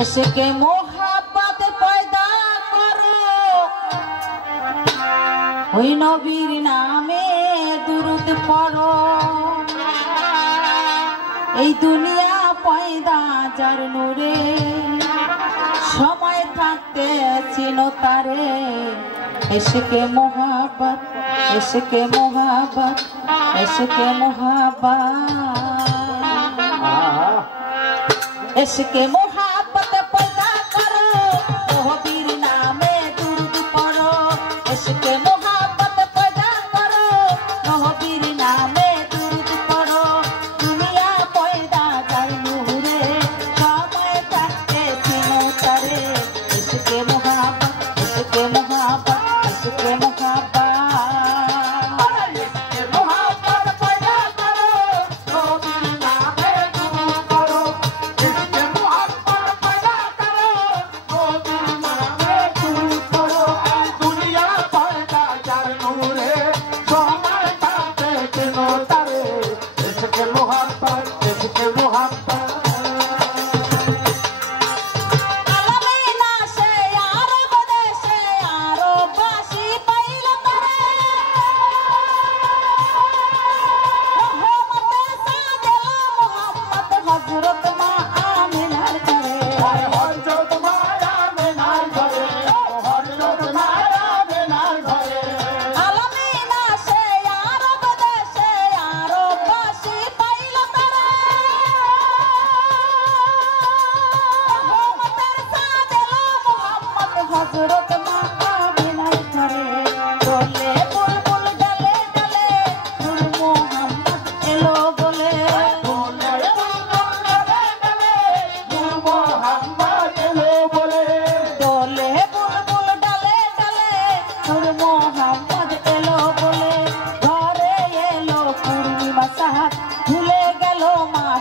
इसके मोहब्बत पैदा करो ওই নবীর নামে দুরূদ পড়ো এই দুনিয়া পয়দা যার নূরে সময় থাকতে চিনো তারে इश्क़े मोहब्बत इश्क़े मोहब्बत इश्क़े मोहब्बत इश्क़े मोहब्बत पैदा करो नबीर नामे दुरूद पढ़ो इश्क़े मोहब्बत पैदा करो नबीर नामे दुरूद पढ़ो दुनिया पैदा जार नूरे समय থাকতে চিনো তারে इश्क़े मोहब्बत इश्क़े मोहब्बत इश्क़े मोहब्बत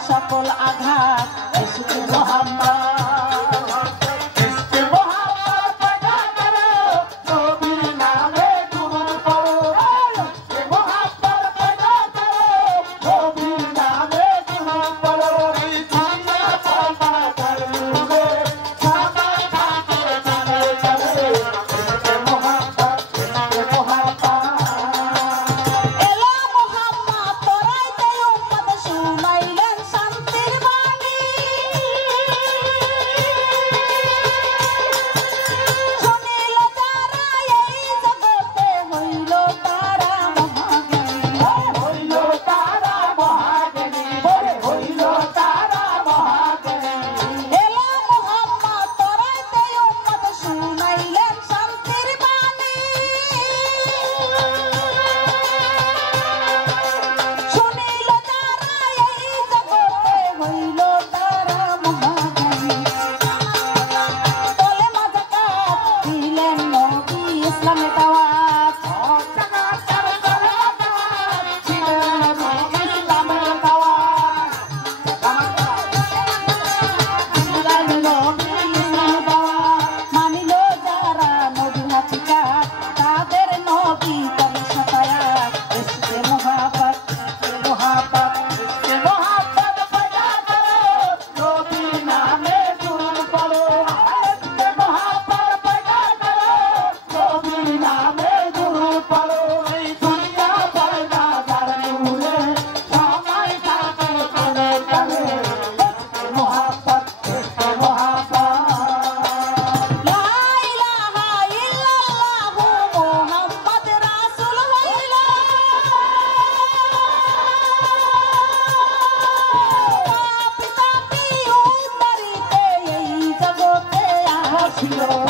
সকল আঘাত ইশকে মোহাম্মদ ইশকে মোহাম্মদ पैदा करो নবীর নামে দুরূদ পড়ো ইশকে মোহাম্মদ पैदा करो নবীর নামে দুরূদ পড়ো এই দুনিয়া পয়দা যার নূরে সময় থাকতে চিনো তারে ইশকে মোহাম্মদ ইশকে মোহাম্মদ এলো মোহাম্মদ তোরাইতে উম্মত শুনাইলে ছিল